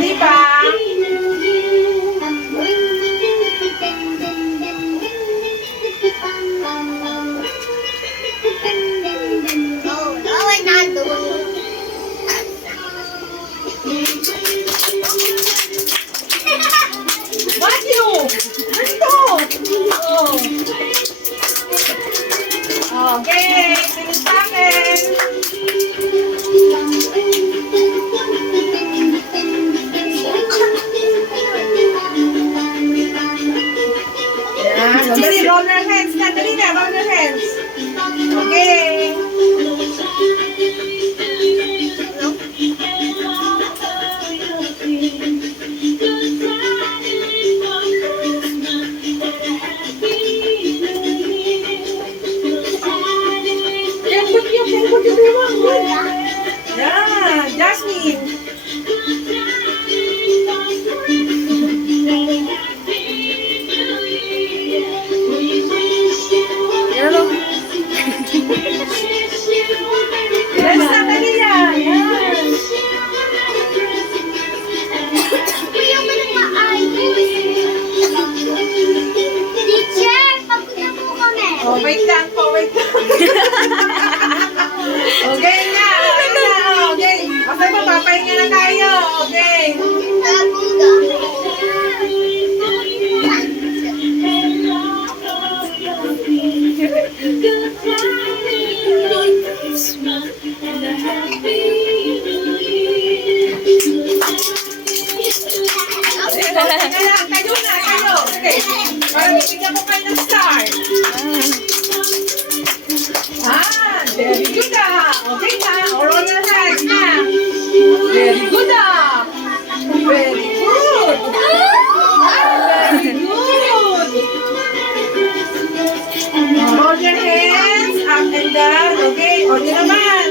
Mali pa. Matthew! Gusto! Oh. Okay, tingin sa akin. Yan, dali, roll your hands na. Dali na, roll your hands. Okay. Yeah, Jasmine. Let's start again. Yan. Teacher, pagod na po kami. Oh, wait lang po, wait lang. Okay na, okay na. Okay. Okay po, papahinga na tayo. Okay. Tayo na, tayo. Okay. Para bibigyan ko kayo ng star. Very good Okay na. Roll your hands na. Very good Very good. Very good. Roll your hands up and down. Okay. O, di naman.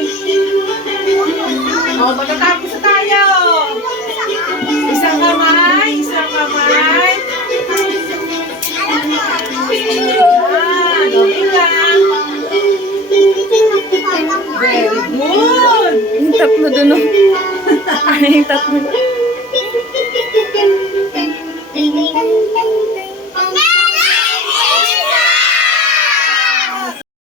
O, matatapos na tayo. Isang kamay. Isang kamay. Okay lang. Very good. Yung tatlo dun, oh. Ano yung tatlo?